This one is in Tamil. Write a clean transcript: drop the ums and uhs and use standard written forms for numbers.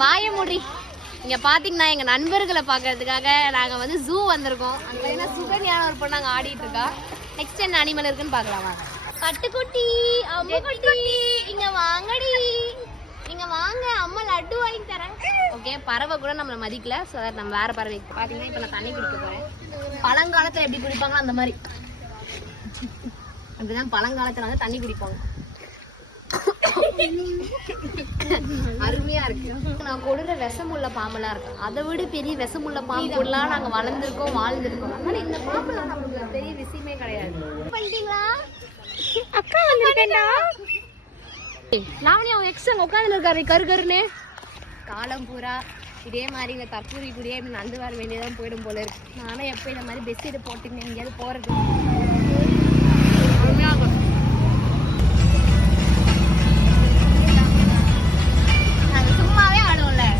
வாய மூடி. இங்க பாத்தீங்கன்னா எங்க நண்பர்களை பாக்குறதுக்காக நாங்க வந்து ஜூ வந்திருக்கோம். அங்க என்ன சுகன்யான ஒரு பொண்ணு அங்க ஆடிட்டு இருக்கா. நெக்ஸ்ட் என்ன அனிமல் இருக்குன்னு பாக்கலாமா? கட்டுக்குட்டி, அம்முக்குட்டி, இங்க வாங்கடி, நீங்க வாங்க, அம்மா லட்டு வாங்கி தரேன். ஓகே, பறவை கூட நம்மள மதிக்கல. ஸோ நம்ம வேற பறவை பாத்தீங்கன்னா இப்ப நான் தண்ணி குடிக்க போறேன். பழங்காலத்துல எப்படி குடிப்பாங்களோ அந்த மாதிரி அப்படிதான் பழங்காலத்துல வந்து தண்ணி குடிப்பாங்க. அருமையா இருக்கு. நான் கொடுற விஷமுள்ள பாம்பெல்லாம் இருக்கு. அதை விட பெரிய விஷமுள்ள பாம்புலாம் நாங்க வளர்ந்துருக்கோம், வாழ்ந்துருக்கோம். ஆனா இந்த பாம்பெல்லாம் நம்மளுக்கு பெரிய விஷயமே கிடையாது. பண்ணிட்டீங்களா அக்கா? வந்துட்டேன்டா. லாவணி அவங்க எக்ஸ் அங்க உட்காந்துன்னு இருக்காரு கருகருன்னு. காலம் பூரா இதே மாதிரி இந்த தற்கூரி கூடியே இப்படி நடந்து வர வேண்டியதான் போயிடும் போல இருக்கு. நானும் எப்போ இந்த மாதிரி பெஸ்ட் போட்டுங்க எங்கேயாவது போறது.